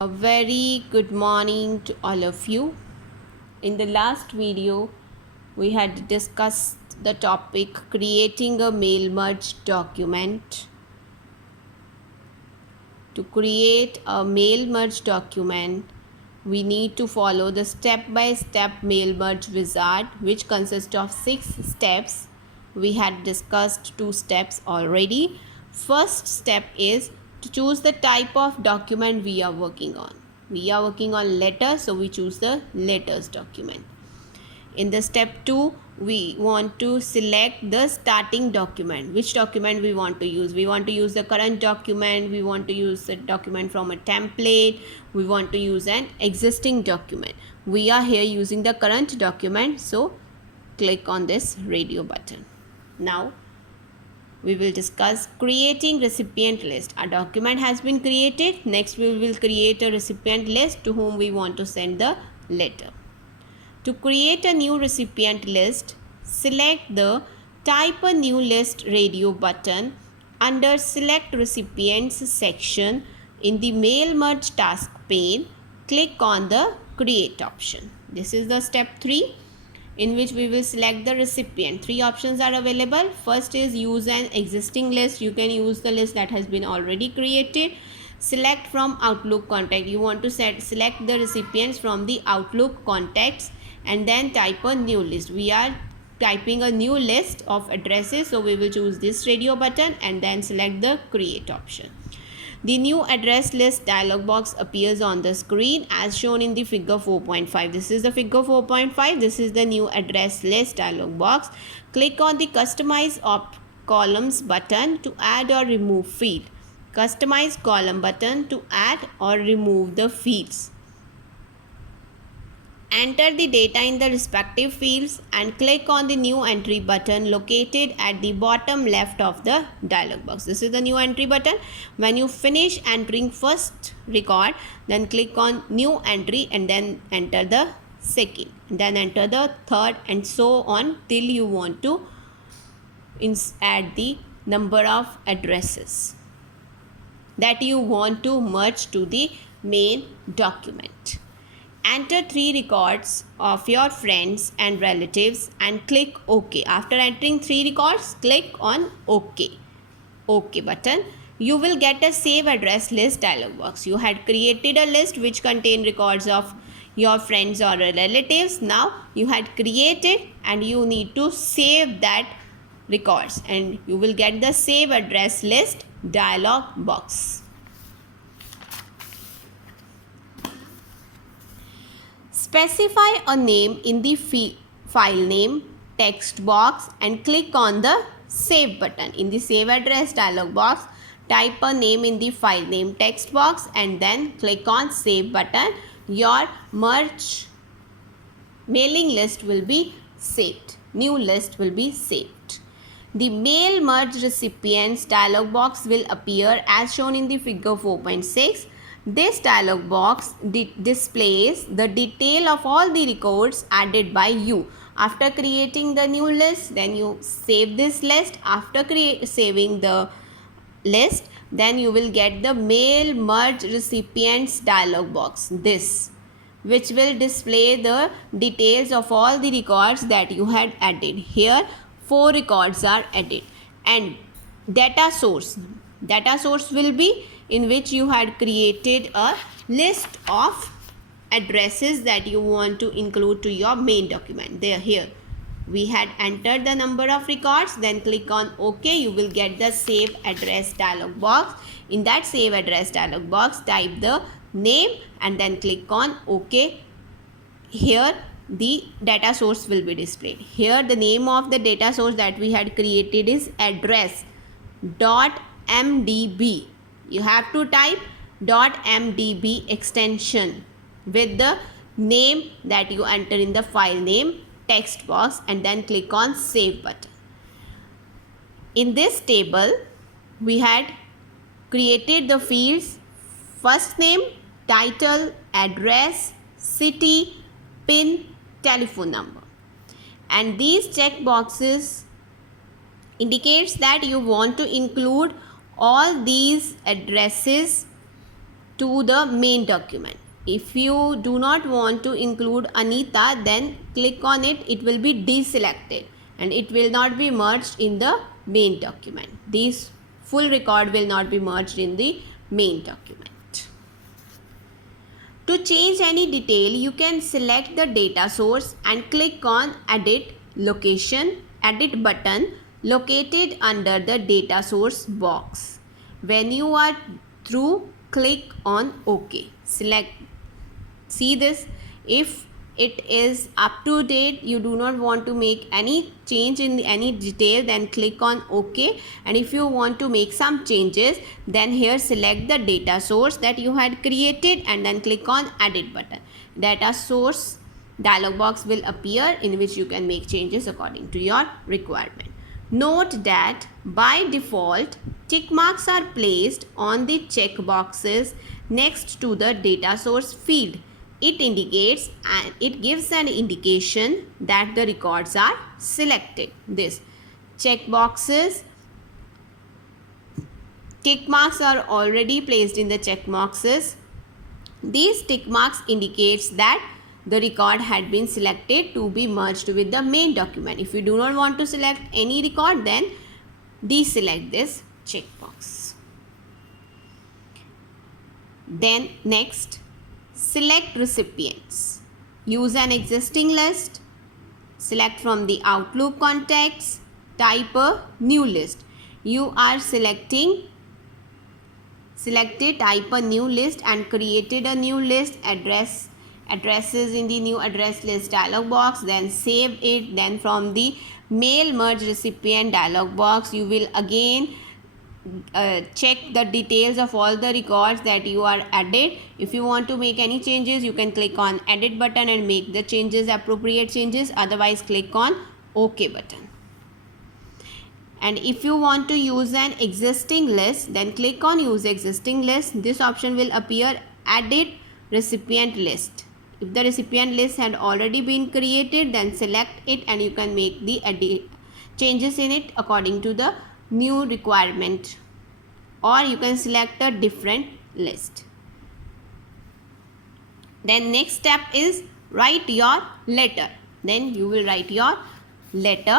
A very good morning to all of you. In the last video, we had discussed the topic creating a mail merge document. To create a mail merge document, we need to follow the step-by-step mail merge wizard, which consists of 6 steps. We had discussed 2 steps already. First step is to choose the type of document we are working on. We are working on letters, so we choose the letters document. In the step 2, we want to select the starting document. Which document we want to use? We want to use the current document, we want to use the document from a template, we want to use an existing document. We are here using the current document, so click on this radio button. Now we will discuss creating recipient list. A document has been created. Next we will create a recipient list to whom we want to send the letter. To create a new recipient list, select the Type a New List radio button under Select Recipients section in the Mail Merge task pane. Click on the Create option. This is the step 3 in which we will select the recipient. 3 options are available. First is use an existing list. You can use the list that has been already created. Select from Outlook contact. You want to select the recipients from the Outlook contacts and then type a new list. We are typing a new list of addresses, so we will choose this radio button and then select the create option. The new address list dialog box appears on the screen as shown in the figure 4.5. This is the figure 4.5. This is the new address list dialog box. Click on the customize columns button to add or remove field. Customize column button to add or remove the fields. Enter the data in the respective fields and click on the new entry button located at the bottom left of the dialog box. This is the new entry button. When you finish entering first record, then click on new entry and then enter the second, then enter the third, and so on till you want to add the number of addresses that you want to merge to the main document. Enter 3 records of your friends and relatives and click OK. After entering 3 records, click on OK. OK button. You will get a save address list dialog box. You had created a list which contained records of your friends or relatives. Now you had created and you need to save that records, and you will get the save address list dialog box. Specify a name in the file name text box and click on the save button. In the save address dialog box, type a name in the file name text box and then click on save button. Your merge mailing list will be saved. New list will be saved. The mail merge recipients dialog box will appear as shown in the figure 4.6. This dialog box displays the detail of all the records added by you. After creating the new list, then you save this list. After saving the list, then you will get the mail merge recipients dialog box, this, which will display the details of all the records that you had added. Here 4 records are added, and data source will be in which you had created a list of addresses that you want to include to your main document. They are here. We had entered the number of records, then click on OK. You will get the save address dialog box. In that save address dialog box, type the name and then click on OK. Here the data source will be displayed. Here the name of the data source that we had created is address.mdb. You have to type .mdb extension with the name that you enter in the file name text box and then click on save button. In this table, we had created the fields first name, title, address, city, PIN, telephone number, and these check boxes indicates that you want to include all these addresses to the main document. If you do not want to include Anita, then click on it. It will be deselected and it will not be merged in the main document. This full record will not be merged in the main document. To change any detail, you can select the data source and click on Edit Location, Edit button located under the data source box. When you are through, click on OK. See this, if it is up to date, you do not want to make any change in any detail, then click on OK. And if you want to make some changes, then here select the data source that you had created and then click on Edit button. Data source dialog box will appear in which you can make changes according to your requirement. Note that by default, tick marks are placed on the check boxes next to the data source field. It indicates and it gives an indication that the records are selected. This check boxes, tick marks are already placed in the check boxes. These tick marks indicates that the record had been selected to be merged with the main document. If you do not want to select any record, then deselect this checkbox. Then next, select recipients. Use an existing list. Select from the Outlook contacts. Type a new list. You are selected, type a new list and created a new list. Addresses in the new address list dialog box, then save it. Then from the mail merge recipient dialog box, you will again check the details of all the records that you are added. If you want to make any changes, you can click on Edit button and make the changes, appropriate changes. Otherwise, click on OK button. And if you want to use an existing list, then click on Use Existing List. This option will appear, Edit Recipient List. If the recipient list had already been created, then select it and you can make the changes in it according to the new requirement, or you can select a different list. Then next step is write your letter. Then you will write your letter.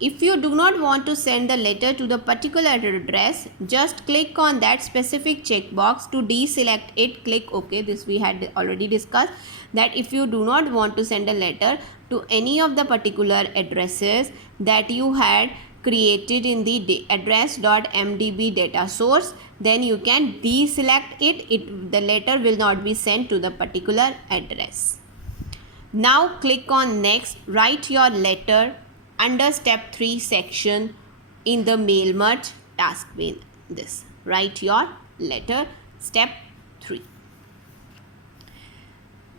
If you do not want to send the letter to the particular address, just click on that specific checkbox. To deselect it, click OK. This we had already discussed, that if you do not want to send a letter to any of the particular addresses that you had created in the address.mdb data source, then you can deselect it. The letter will not be sent to the particular address. Now click on Next. Write your letter under step 3 section in the mail merge task pane. This, write your letter, step 3.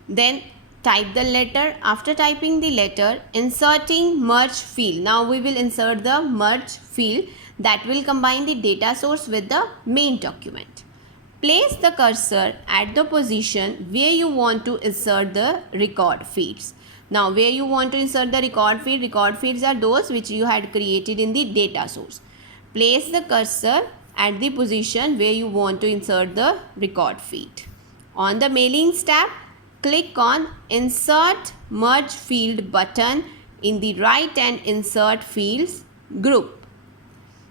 Then type the letter. After typing the letter, inserting merge field. Now we will insert the merge field that will combine the data source with the main document. Place the cursor at the position where you want to insert the record fields. Now where you want to insert the record fields are those which you had created in the data source. Place the cursor at the position where you want to insert the record field. On the mailings tab, click on Insert Merge Field button in the right and Insert Fields group.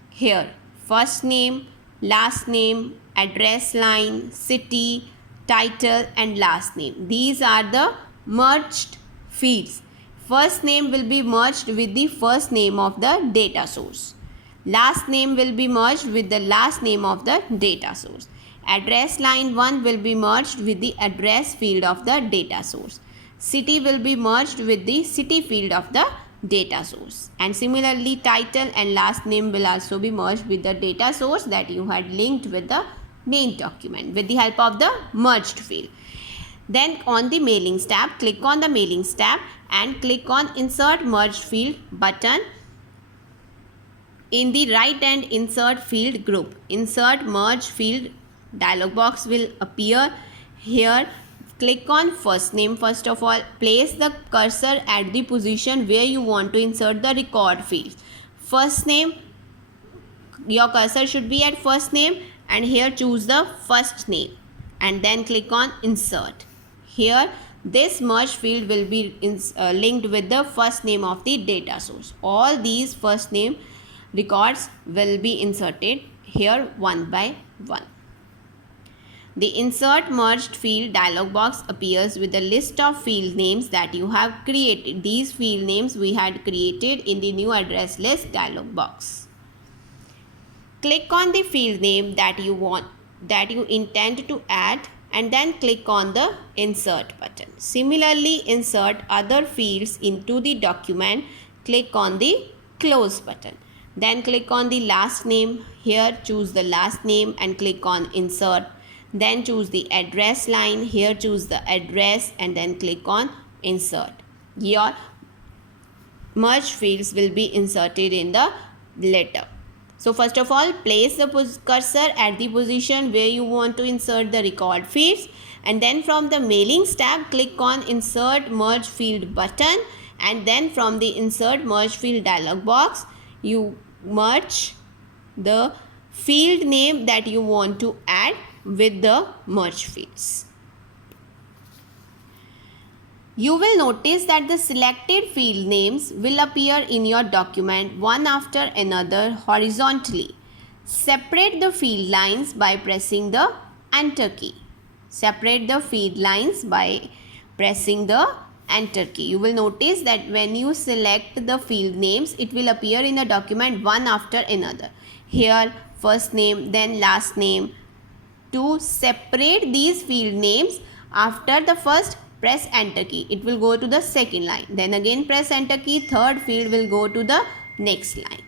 Here, first name, last name, address line, city, title and last name. These are the merged fields. First name will be merged with the first name of the data source. Last name will be merged with the last name of the data source. Address line 1 will be merged with the address field of the data source. City will be merged with the city field of the data source. And similarly, title and last name will also be merged with the data source that you had linked with the main document with the help of the merged field. Then on the mailings tab, click on the mailings tab and click on Insert Merged Field button in the right and Insert Field group. Insert Merge Field dialog box will appear. Here, click on first name first of all. Place the cursor at the position where you want to insert the record field. First name, your cursor should be at first name, and here choose the first name and then click on insert. Here this merge field will be linked with the first name of the data source. All these first name records will be inserted here one by one. The insert merged field dialog box appears with a list of field names that you have created. These field names we had created in the new address list dialog box. Click on the field name that you intend to add and then click on the insert button. Similarly, insert other fields into the document. Click on the close button. Then click on the last name. Here choose the last name and click on insert. Then choose the address line. Here choose the address and then click on insert. Your merge fields will be inserted in the letter. So first of all, place the cursor at the position where you want to insert the record fields, and then from the mailings tab click on insert merge field button, and then from the insert merge field dialog box you merge the field name that you want to add with the merge fields. You will notice that the selected field names will appear in your document one after another horizontally. Separate the field lines by pressing the Enter key. Separate the field lines by pressing the Enter key. You will notice that when you select the field names, it will appear in the document one after another. Here, first name, then last name. To separate these field names, after the first, press Enter key. It will go to the second line. Then again press Enter key. Third field will go to the next line.